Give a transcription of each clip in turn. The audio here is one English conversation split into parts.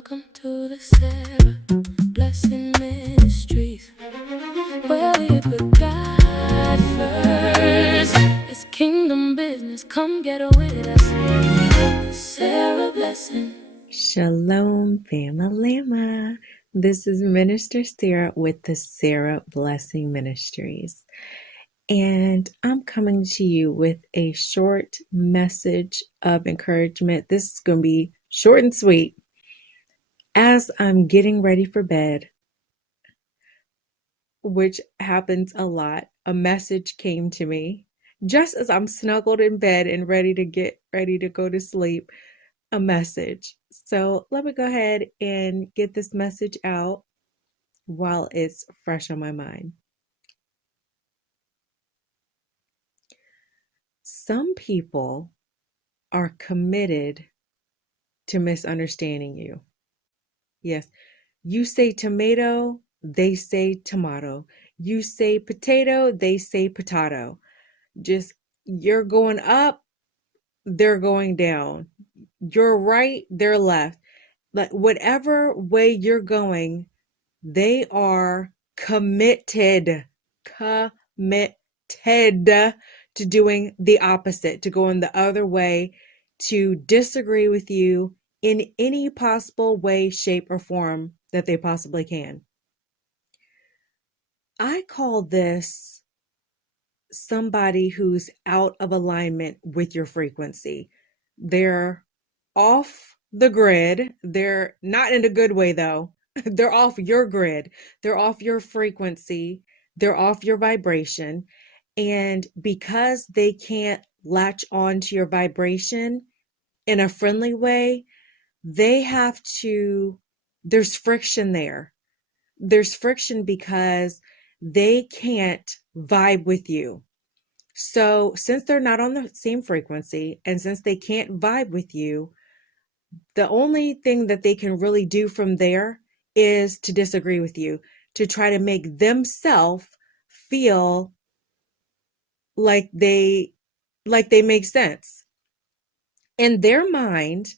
Welcome to the Sarah Blessing Ministries, where we put God first. It's kingdom business. Come get with us. Sarah Blessing. Shalom, family. This is Minister Sarah with the Sarah Blessing Ministries. And I'm coming to you with a short message of encouragement. This is going to be short and sweet. As I'm getting ready for bed, which happens a lot, a message came to me just as I'm snuggled in bed and ready to go to sleep. A message. So let me go ahead and get this message out while it's fresh on my mind. Some people are committed to misunderstanding you. Yes, you say tomato, they say tomato. You say potato, they say potato. Just you're going up, they're going down. You're right, they're left. But whatever way you're going, they are committed to doing the opposite, to going the other way, to disagree with you in any possible way, shape, or form that they possibly can. I call this somebody who's out of alignment with your frequency. They're off the grid. They're not in a good way, though. They're off your grid. They're off your frequency. They're off your vibration. And because they can't latch on to your vibration in a friendly way, there's friction there. There's friction because they can't vibe with you. So since they're not on the same frequency and since they can't vibe with you, the only thing that they can really do from there is to disagree with you, to try to make themselves feel like they make sense. In their mind,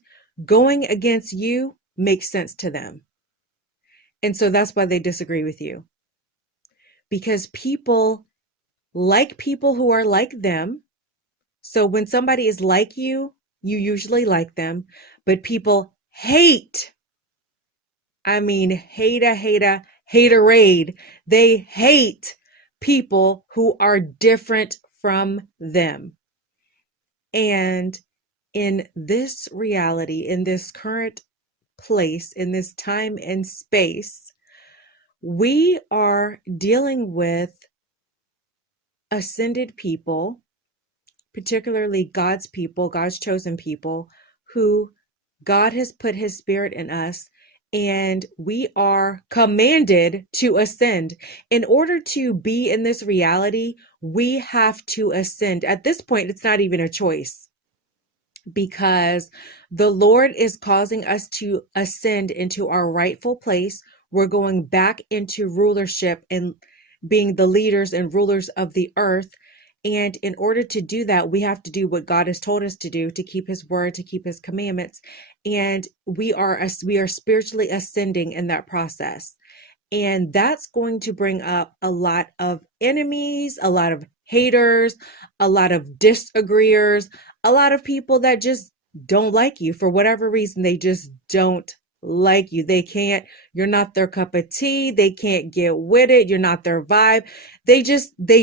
going against you makes sense to them. And so that's why they disagree with you. Because people like people who are like them. So when somebody is like you, you usually like them. But people haterade. They hate people who are different from them. And in this reality, in this current place, in this time and space, we are dealing with ascended people, particularly God's people, God's chosen people, who God has put his spirit in us, and we are commanded to ascend. In order to be in this reality, we have to ascend. At this point, it's not even a choice, because the Lord is causing us to ascend into our rightful place. We're going back into rulership and being the leaders and rulers of the earth. And in order to do that, we have to do what God has told us to do, to keep his word, to keep his commandments. And we are spiritually ascending in that process. And that's going to bring up a lot of enemies, a lot of haters, a lot of disagreeers, a lot of people that just don't like you for whatever reason. They just don't like you. You're not their cup of tea. They can't get with it. You're not their vibe. They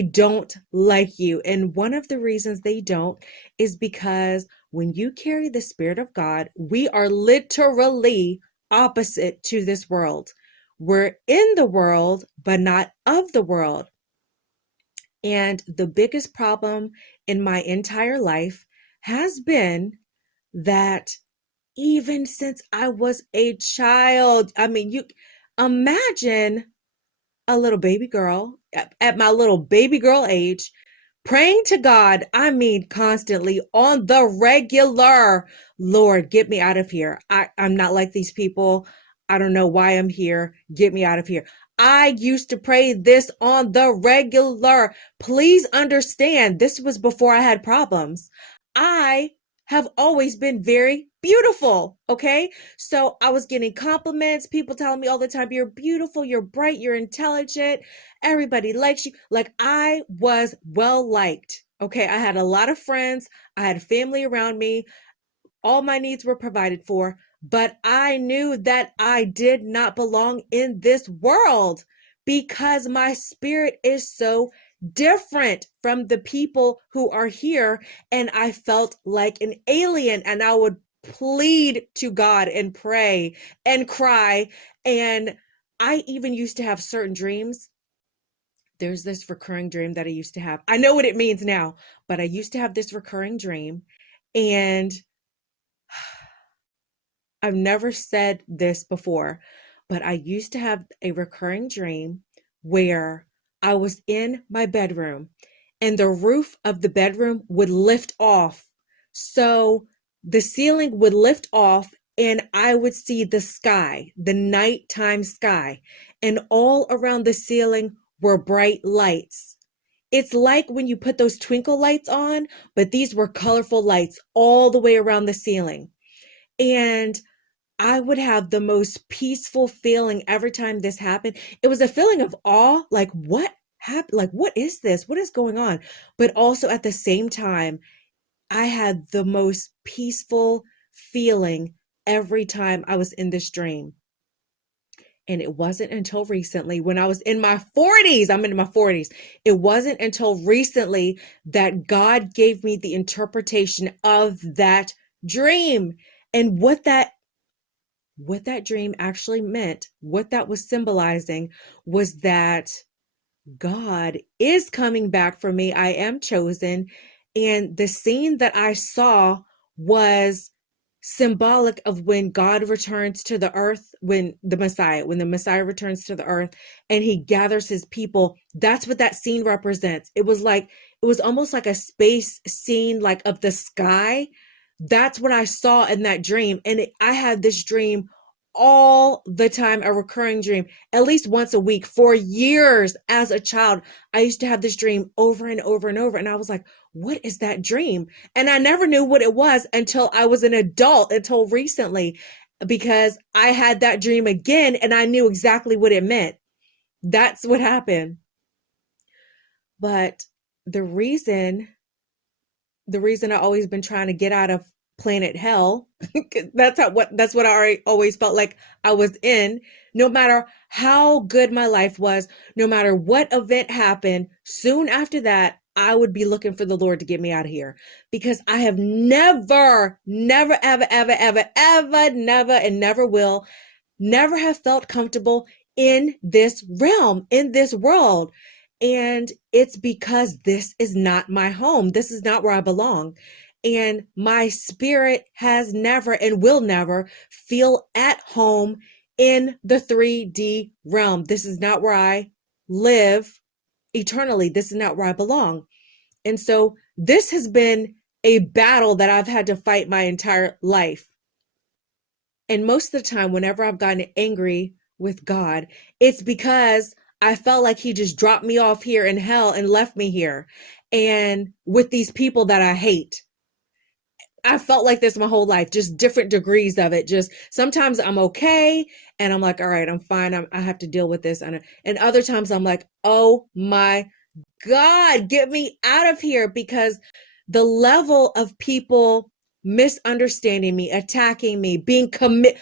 don't like you. And one of the reasons they don't is because when you carry the Spirit of God, we are literally opposite to this world. We're in the world, but not of the world. And the biggest problem in my entire life has been that even since I was a child, you imagine a little baby girl at my little baby girl age, praying to God, constantly on the regular, Lord, get me out of here. I'm not like these people. I don't know why I'm here. Get me out of here. I used to pray this on the regular. Please understand, this was before I had problems. I have always been very beautiful. Okay. So I was getting compliments, people telling me all the time, you're beautiful, you're bright, you're intelligent, everybody likes you. Like I was well liked. Okay. I had a lot of friends, I had family around me, all my needs were provided for, but I knew that I did not belong in this world because my spirit is so different from the people who are here. And I felt like an alien, and I would plead to God and pray and cry. And I even used to have certain dreams. There's this recurring dream that I used to have. I know what it means now, but I used to have this recurring dream, and I've never said this before, but I used to have a recurring dream where I was in my bedroom and the roof of the bedroom would lift off. So the ceiling would lift off and I would see the sky, the nighttime sky, and all around the ceiling were bright lights. It's like when you put those twinkle lights on, but these were colorful lights all the way around the ceiling. And I would have the most peaceful feeling every time this happened. It was a feeling of awe, like what happened? Like, what is this? What is going on? But also at the same time, I had the most peaceful feeling every time I was in this dream. And it wasn't until recently, when I was in my 40s, I'm in my 40s. It wasn't until recently that God gave me the interpretation of that dream. And what that dream actually meant, what that was symbolizing, was that God is coming back for me. I am chosen. And the scene that I saw was symbolic of when God returns to the earth, when the Messiah returns to the earth and he gathers his people. That's what that scene represents. It was almost like a space scene, like of the sky. That's what I saw in that dream. And I had this dream all the time, a recurring dream, at least once a week for years. As a child, I used to have this dream over and over and over. And I was like, what is that dream? And I never knew what it was until I was an adult, until recently, because I had that dream again and I knew exactly what it meant. That's what happened. But the reason I always been trying to get out of planet hell, that's what I always felt like I was in. No matter how good my life was, no matter what event happened, soon after that I would be looking for the Lord to get me out of here, because I have never ever and never will never have felt comfortable in this realm, in this world. And it's because this is not my home. This is not where I belong. And my spirit has never and will never feel at home in the 3D realm. This is not where I live eternally. This is not where I belong. And so this has been a battle that I've had to fight my entire life. And most of the time, whenever I've gotten angry with God, it's because I felt like he just dropped me off here in hell and left me here, and with these people that I hate. I felt like this my whole life, just different degrees of it. Just sometimes I'm okay and I'm like, all right, I'm fine. I have to deal with this. And other times I'm like, oh my God, get me out of here, because the level of people misunderstanding me, attacking me, being committed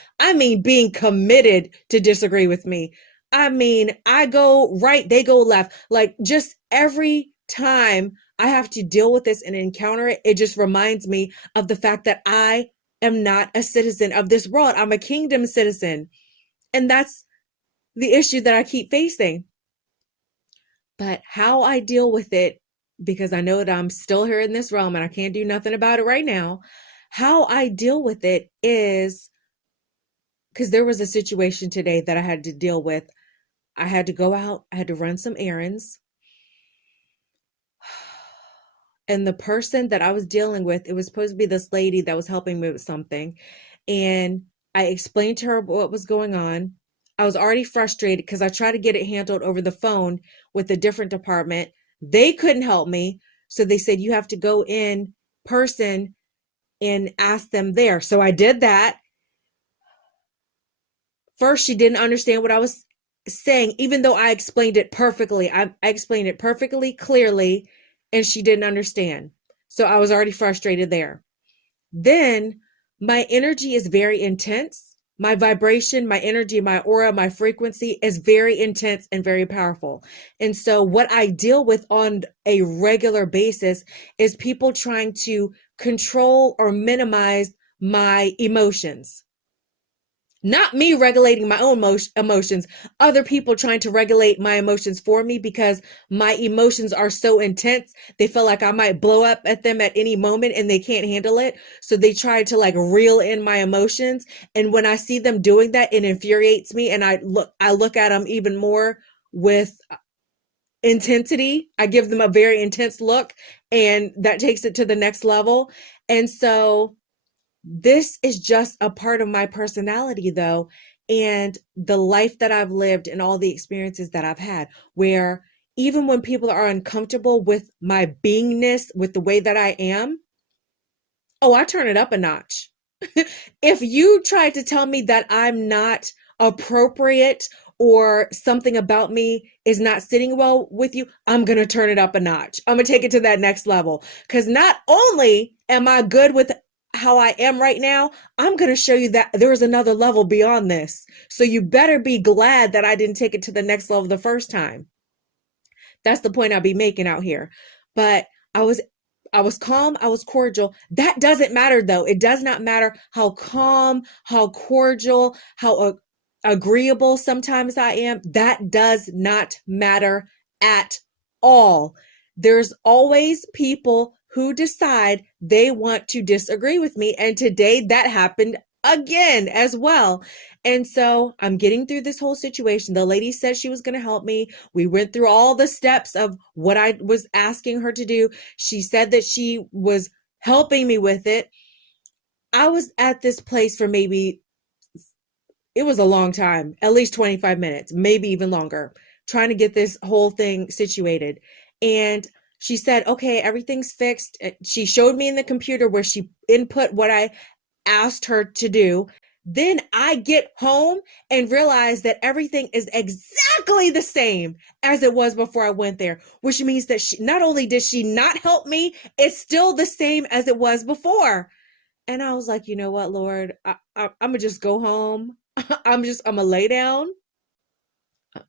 to disagree with me. I mean, I go right, they go left. Like, just every time I have to deal with this and encounter it, it just reminds me of the fact that I am not a citizen of this world. I'm a kingdom citizen. And that's the issue that I keep facing. But how I deal with it, because I know that I'm still here in this realm and I can't do nothing about it right now. How I deal with it is, because there was a situation today that I had to deal with. I had to go out, I had to run some errands. And the person that I was dealing with, it was supposed to be this lady that was helping me with something. And I explained to her what was going on. I was already frustrated because I tried to get it handled over the phone with a different department. They couldn't help me. So they said, you have to go in person and ask them there. So I did that. First, she didn't understand what I was saying, even though I explained it perfectly. I explained it perfectly clearly, and she didn't understand. So I was already frustrated there. Then my energy is very intense. My vibration, my energy, my aura, my frequency is very intense and very powerful. And so what I deal with on a regular basis is people trying to control or minimize my emotions. Not me regulating my own emotions, other people trying to regulate my emotions for me because my emotions are so intense. They feel like I might blow up at them at any moment and they can't handle it. So they try to like reel in my emotions. And when I see them doing that, it infuriates me. And I look at them even more with intensity. I give them a very intense look, and that takes it to the next level. And so this is just a part of my personality, though, and the life that I've lived and all the experiences that I've had, where even when people are uncomfortable with my beingness, with the way that I am, oh, I turn it up a notch. If you try to tell me that I'm not appropriate or something about me is not sitting well with you, I'm going to turn it up a notch. I'm going to take it to that next level. Because not only am I good with how I am right now, I'm going to show you that there is another level beyond this. So you better be glad that I didn't take it to the next level the first time. That's the point I'll be making out here. But I was calm, I was cordial. That doesn't matter though. It does not matter how calm, how cordial, how agreeable sometimes I am. That does not matter at all. There's always people who decide they want to disagree with me. And today that happened again as well. And so I'm getting through this whole situation. The lady said she was going to help me. We went through all the steps of what I was asking her to do. She said that she was helping me with it. I was at this place for maybe, it was a long time, at least 25 minutes, maybe even longer, trying to get this whole thing situated. And she said, okay, everything's fixed. She showed me in the computer where she input what I asked her to do. Then I get home and realize that everything is exactly the same as it was before I went there, which means that she, not only did she not help me, it's still the same as it was before. And I was like, you know what, Lord, I'm gonna just go home. I'm gonna lay down.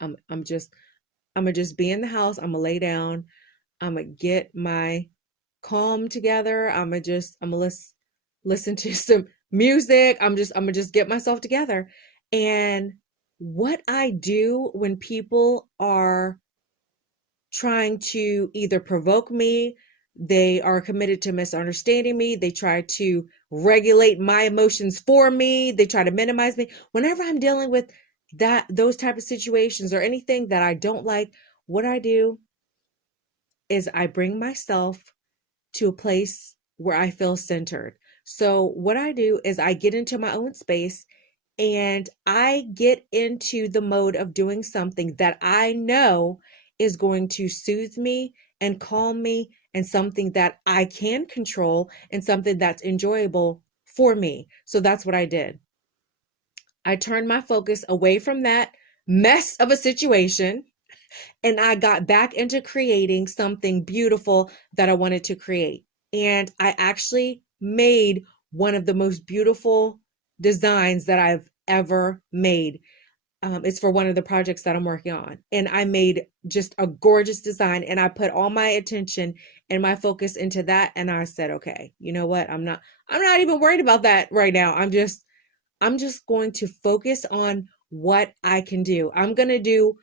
I'm gonna just be in the house. I'm gonna lay down. I'm gonna get my calm together. I'm gonna listen to some music. I'm gonna just get myself together. And what I do when people are trying to either provoke me, they are committed to misunderstanding me, they try to regulate my emotions for me, they try to minimize me. Whenever I'm dealing with those type of situations or anything that I don't like, what I do is I bring myself to a place where I feel centered. So what I do is I get into my own space and I get into the mode of doing something that I know is going to soothe me and calm me, and something that I can control and something that's enjoyable for me. So that's what I did. I turned my focus away from that mess of a situation and I got back into creating something beautiful that I wanted to create. And I actually made one of the most beautiful designs that I've ever made. It's for one of the projects that I'm working on. And I made just a gorgeous design and I put all my attention and my focus into that. And I said, okay, you know what? I'm not even worried about that right now. I'm just going to focus on what I can do. I'm going to do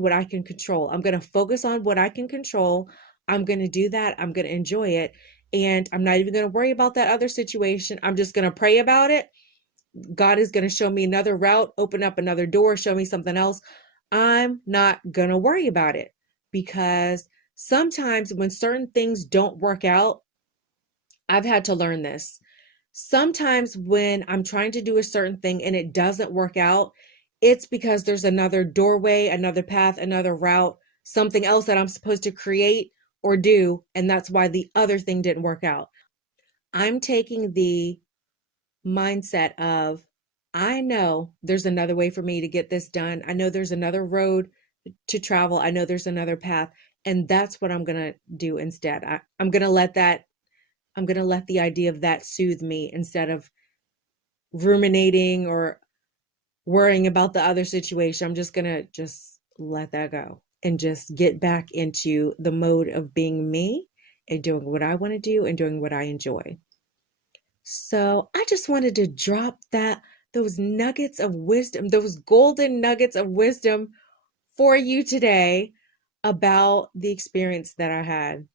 what I can control. I'm going to focus on what I can control. I'm going to do that. I'm going to enjoy it. And I'm not even going to worry about that other situation. I'm just going to pray about it. God is going to show me another route, open up another door, show me something else. I'm not going to worry about it, because sometimes when certain things don't work out, I've had to learn this. Sometimes when I'm trying to do a certain thing and it doesn't work out, it's because there's another doorway, another path, another route, something else that I'm supposed to create or do. And that's why the other thing didn't work out. I'm taking the mindset of, I know there's another way for me to get this done. I know there's another road to travel. I know there's another path. And that's what I'm going to do instead. I'm going to let the idea of that soothe me instead of ruminating or worrying about the other situation. I'm just going to just let that go and just get back into the mode of being me and doing what I want to do and doing what I enjoy. So I just wanted to drop those nuggets of wisdom, those golden nuggets of wisdom for you today about the experience that I had.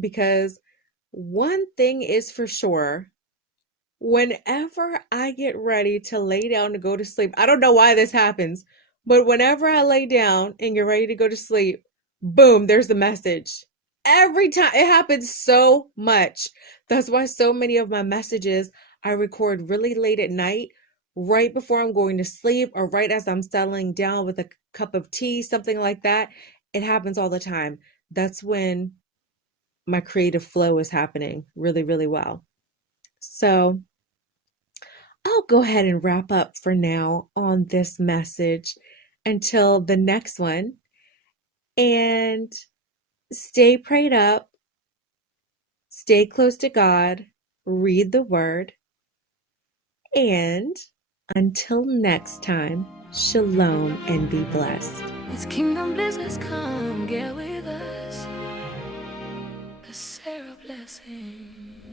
Because one thing is for sure, whenever I get ready to lay down to go to sleep, I don't know why this happens, but whenever I lay down and get ready to go to sleep, boom, there's the message. Every time it happens so much. That's why so many of my messages I record really late at night, right before I'm going to sleep or right as I'm settling down with a cup of tea, something like that. It happens all the time. That's when my creative flow is happening really, really well. So I'll go ahead and wrap up for now on this message until the next one. And stay prayed up, stay close to God, read the word, and until next time, shalom and be blessed. It's kingdom business, come get with us. A Sarah blessing.